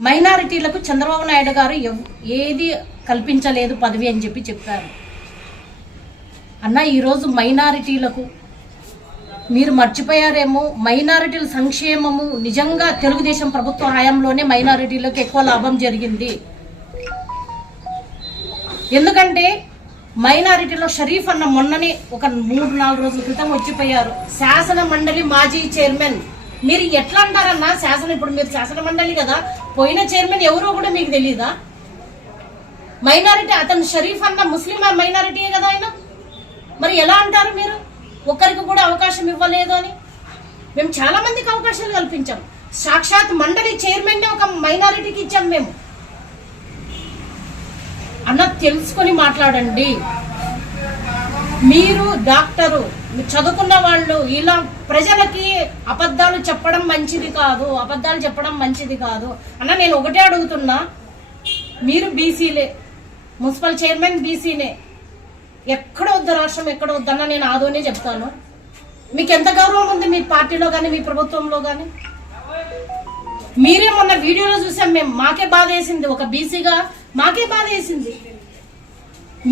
మైనారిటీలకు చంద్రబాబు నాయుడు గారు ఏది కల్పించలేదు పదవి అని చెప్పారు. అన్న ఈరోజు మైనారిటీలకు మీరు మర్చిపోయారేమో, మైనారిటీల సంక్షేమము నిజంగా తెలుగుదేశం ప్రభుత్వ హయాంలోనే మైనారిటీలకు ఎక్కువ లాభం జరిగింది. ఎందుకంటే మైనారిటీలో షరీఫ్ అన్న మొన్ననే ఒక 3-4 రోజుల క్రితం వచ్చిపోయారు. శాసన మండలి మాజీ చైర్మన్. మీరు ఎట్లా అంటారన్నా ఇప్పుడు మీరు శాసన మండలి కదా, పోయిన చైర్మన్ ఎవరో కూడా మీకు తెలియదా? మైనారిటీ అతను షరీఫ్ అన్న ముస్లిం మైనారిటీయే కదా ఆయన, మరి ఎలా అంటారు మీరు ఒక్కరికి కూడా అవకాశం ఇవ్వలేదు అని? మేము చాలా మందికి అవకాశాలు కల్పించాం. సాక్షాత్ మండలి చైర్మన్ ఒక మైనారిటీకి ఇచ్చాం మేము. అన్న తెలుసుకొని మాట్లాడండి. మీరు డాక్టరు, చదువుకున్న వాళ్ళు, ఇలా ప్రజలకి అబద్ధాలు చెప్పడం మంచిది కాదు, అన్న నేను ఒకటే అడుగుతున్నా, మీరు బీసీలే, మున్సిపల్ చైర్మన్ బీసీనే, ఎక్కడ వద్దు రాష్ట్రం, ఎక్కడ వద్దన్న నేను ఆదోనే చెప్తాను. మీకు ఎంత గౌరవం ఉంది మీ పార్టీలో కానీ మీ ప్రభుత్వంలో కానీ? మీరే మొన్న వీడియోలో చూసాం మేము, మాకే బాధ వేసింది, ఒక బీసీగా మాకే బాధ వేసింది.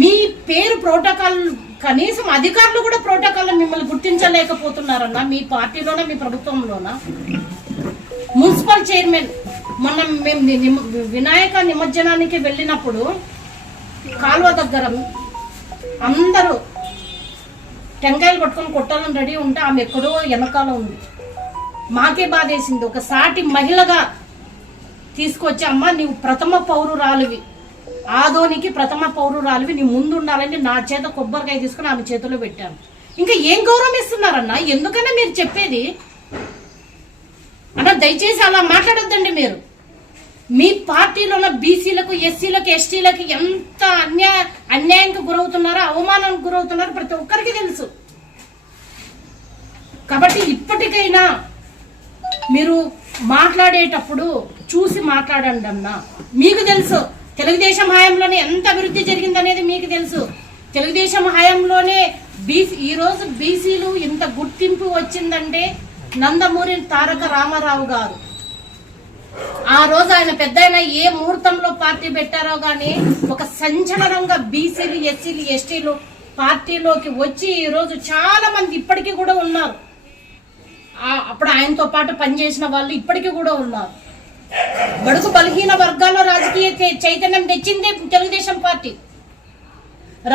మీ పేరు ప్రోటోకాల్, కనీసం అధికారులు కూడా ప్రోటోకాల్ మిమ్మల్ని గుర్తించలేకపోతున్నారన్న, మీ పార్టీలోనా మీ ప్రభుత్వంలోనా? మున్సిపల్ చైర్మన్ మొన్న మేము వినాయక నిమజ్జనానికి వెళ్ళినప్పుడు కాలువ దగ్గర అందరూ టెంకాయలు పట్టుకొని కొట్టాలని రెడీ ఉంటే ఆమె ఎక్కడో వెనకాల ఉంది. మాకే బాధేసింది. ఒక సాటి మహిళగా తీసుకొచ్చి, అమ్మ నీవు ప్రథమ పౌరురాలివి, ఆదోనికి ప్రథమ పౌరురాలివి, నీ ముందు ఉండాలని నా చేత కొబ్బరికాయ తీసుకుని ఆమె చేతిలో పెట్టాను. ఇంకా ఏం గౌరవం ఇస్తున్నారన్నా? ఎందుకన్నా మీరు చెప్పేది అన్న? దయచేసి అలా మాట్లాడొద్దండి. మీరు మీ పార్టీలో బీసీలకు, ఎస్సీలకు, ఎస్టీలకు ఎంత అన్యాయానికి గురవుతున్నారో, అవమానానికి గురవుతున్నారో ప్రతి ఒక్కరికి తెలుసు. కాబట్టి ఇప్పటికైనా మీరు మాట్లాడేటప్పుడు చూసి మాట్లాడండి అన్న. మీకు తెలుసు తెలుగుదేశం హయాంలోనే ఎంత అభివృద్ధి జరిగిందనేది మీకు తెలుసు. తెలుగుదేశం హయాంలోనే ఈరోజు బీసీలు ఇంత గుర్తింపు వచ్చిందంటే నందమూరి తారక రామారావు గారు. ఆ రోజు ఆయన పెద్ద ఏ ముహూర్తంలో పార్టీ పెట్టారో గానీ ఒక సంచలనంగా బీసీలు, ఎస్సీలు, ఎస్టీలు పార్టీలోకి వచ్చి ఈరోజు చాలా మంది ఇప్పటికీ కూడా ఉన్నారు. అప్పుడు ఆయనతో పాటు పనిచేసిన వాళ్ళు ఇప్పటికీ కూడా ఉన్నారు. బడుగు బలహీన వర్గాల్లో రాజకీయ చైతన్యం తెచ్చింది తెలుగుదేశం పార్టీ.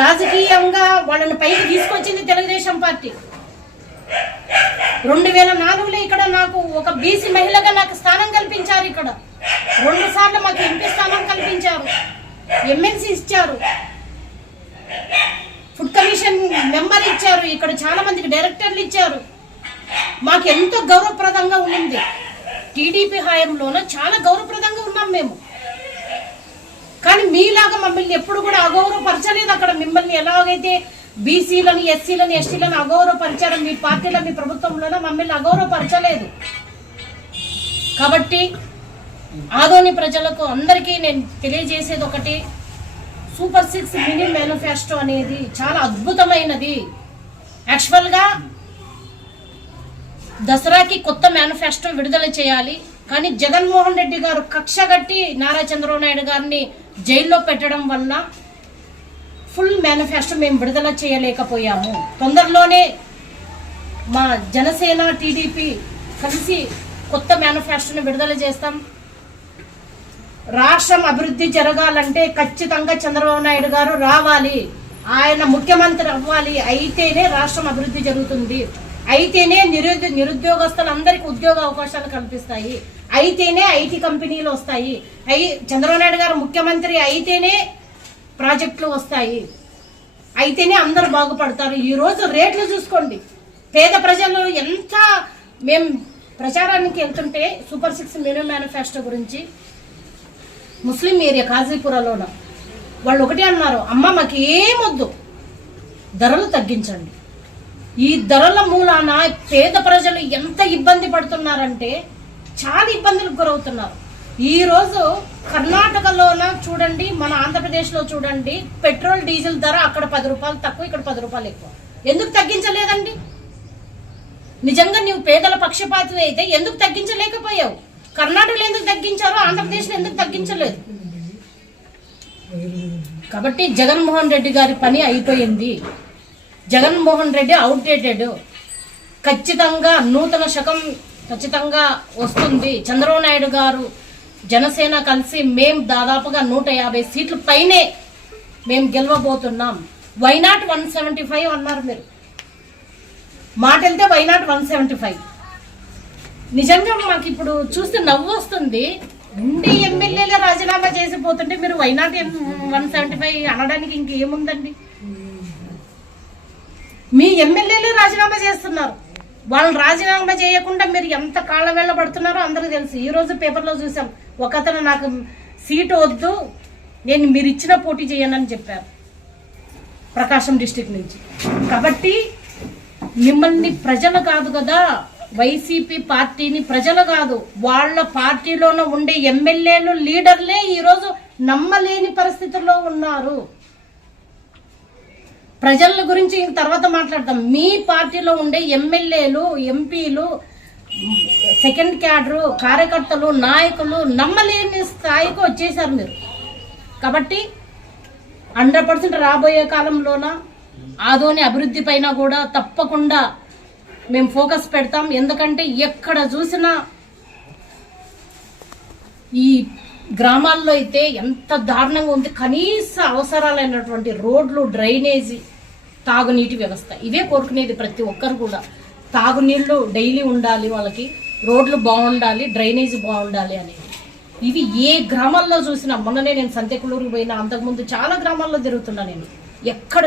రాజకీయంగా వాళ్ళని పైకి తీసుకొచ్చింది తెలుగుదేశం పార్టీ. 2004లో ఇక్కడ నాకు ఒక బీసీ మహిళగా నాకు స్థానం కల్పించారు. ఇక్కడ 2 సార్లు మాకు ఎంపీ స్థానం కల్పించారు, ఎమ్మెల్సీ ఇచ్చారు, ఫుడ్ కమిషన్ మెంబర్ ఇచ్చారు, ఇక్కడ చాలా మందికి డైరెక్టర్లు ఇచ్చారు. మాకు ఎంతో గౌరవప్రదంగా ఉండింది. టీడీపీ హయాంలోనూ చాలా గౌరవప్రదంగా ఉన్నాం మేము. కానీ మీలాగా మమ్మల్ని ఎప్పుడు కూడా అగౌరవపరచలేదు. అక్కడ మిమ్మల్ని ఎలాగైతే బీసీలను, ఎస్సీలను, ఎస్టీలను అగౌరవపరిచారు మీ పార్టీలో, మీ ప్రభుత్వంలోనూ మమ్మల్ని అగౌరవపరచలేదు. కాబట్టి ఆదోని ప్రజలకు అందరికీ నేను తెలియజేసేది ఒకటి, సూపర్ 6 మినీ మేనిఫెస్టో అనేది చాలా అద్భుతమైనది. యాక్చువల్గా దసరాకి కొత్త మేనిఫెస్టో విడుదల చేయాలి. కానీ జగన్మోహన్ రెడ్డి గారు కక్షగట్టి నారా చంద్రబాబు నాయుడు గారిని జైల్లో పెట్టడం వల్ల ఫుల్ మేనిఫెస్టో మేము విడుదల చేయలేకపోయాము. తొందరలోనే మా జనసేన, టీడీపీ కలిసి కొత్త మేనిఫెస్టోని విడుదల చేస్తాం. రాష్ట్రం అభివృద్ధి జరగాలంటే ఖచ్చితంగా చంద్రబాబు నాయుడు గారు రావాలి, ఆయన ముఖ్యమంత్రి అవ్వాలి. అయితేనే రాష్ట్రం అభివృద్ధి జరుగుతుంది, అయితేనే నిరుద్యోగస్తులందరికీ ఉద్యోగ అవకాశాలు కల్పిస్తాయి, అయితేనే ఐటీ కంపెనీలు వస్తాయి, చంద్రబాబు నాయుడు గారు ముఖ్యమంత్రి అయితేనే ప్రాజెక్టులు వస్తాయి, అయితేనే అందరూ బాగుపడతారు. ఈరోజు రేట్లు చూసుకోండి. పేద ప్రజలు ఎంత, మేము ప్రచారానికి వెళ్తుంటే సూపర్ 6 మినీ మేనిఫెస్టో గురించి ముస్లిం ఏరియా కాజీపురాలోన వాళ్ళు ఒకటే అన్నారు, అమ్మ మాకు ఏమొద్దు, ధరలు తగ్గించండి. ఈ ధరల మూలాన పేద ప్రజలు ఎంత ఇబ్బంది పడుతున్నారంటే చాలా ఇబ్బందులకు గురవుతున్నారు. ఈరోజు కర్ణాటకలోన చూడండి, మన ఆంధ్రప్రదేశ్లో చూడండి, పెట్రోల్ డీజిల్ ధర అక్కడ 10 రూపాయలు తక్కువ, ఇక్కడ 10 రూపాయలు ఎక్కువ. ఎందుకు తగ్గించలేదండి? నిజంగా నువ్వు పేదల పక్షపాతి అయితే ఎందుకు తగ్గించలేకపోయావు? కర్ణాటకలో ఎందుకు తగ్గించారో ఆంధ్రప్రదేశ్లో ఎందుకు తగ్గించలేదు? కాబట్టి జగన్మోహన్ రెడ్డి గారి పని అయిపోయింది. జగన్మోహన్ రెడ్డి అవుట్డేటెడ్. ఖచ్చితంగా నూతన శకం ఖచ్చితంగా వస్తుంది. చంద్రబాబు నాయుడు గారు జనసేన కలిసి మేము దాదాపుగా 150 సీట్ల పైనే మేము గెలవబోతున్నాం. వైనాట్ 175 అన్నారు మీరు. మాట వెళ్తే వైనాట్ 175. నిజంగా మాకు ఇప్పుడు చూస్తే నవ్వు వస్తుంది. ఉండి ఎమ్మెల్యేలే రాజీనామా చేసిపోతుంటే మీరు వైనాట్ 175 అనడానికి ఇంకేముందండి? మీ ఎమ్మెల్యేలే రాజీనామా చేస్తున్నారు. వాళ్ళు రాజీనామా చేయకుండా మీరు ఎంత కాళ్ళ వేళ పడుతున్నారో అందరికీ తెలుసు. ఈ రోజు పేపర్లో చూసాం, ఒకతను నాకు సీటు వద్దు, నేను మీరు ఇచ్చిన పోటీ చేయనని చెప్పారు ప్రకాశం డిస్టిక్ నుంచి. కాబట్టి మిమ్మల్ని ప్రజలు కాదు కదా, వైసీపీ పార్టీని ప్రజలు కాదు, వాళ్ళ పార్టీలోనే ఉండే ఎమ్మెల్యేలు లీడర్లే ఈరోజు నమ్మలేని పరిస్థితుల్లో ఉన్నారు. ప్రజల గురించి తర్వాత మాట్లాడతాం. మీ పార్టీలో ఉండే ఎమ్మెల్యేలు, ఎంపీలు, సెకండ్ క్యాడరు, కార్యకర్తలు, నాయకులు నమ్మలేని స్థాయికి వచ్చేసారు మీరు. కాబట్టి 100% రాబోయే కాలంలోన ఆదోని అభివృద్ధి పైన కూడా తప్పకుండా మేము ఫోకస్ పెడతాం. ఎందుకంటే ఎక్కడ చూసినా ఈ గ్రామాల్లో అయితే ఎంత దారుణంగా ఉంది. కనీస అవసరాలైనటువంటి రోడ్లు, డ్రైనేజీ, తాగునీటి వ్యవస్థ ఇవే కోరుకునేది ప్రతి ఒక్కరు కూడా. తాగునీళ్లు డైలీ ఉండాలి వాళ్ళకి, రోడ్లు బాగుండాలి, డ్రైనేజీ బాగుండాలి అనేది. ఇవి ఏ గ్రామాల్లో చూసినా, మొన్ననే నేను సంతెకులూరుకి పోయినా, అంతకుముందు చాలా గ్రామాల్లో తిరుగుతున్నా నేను. ఎక్కడ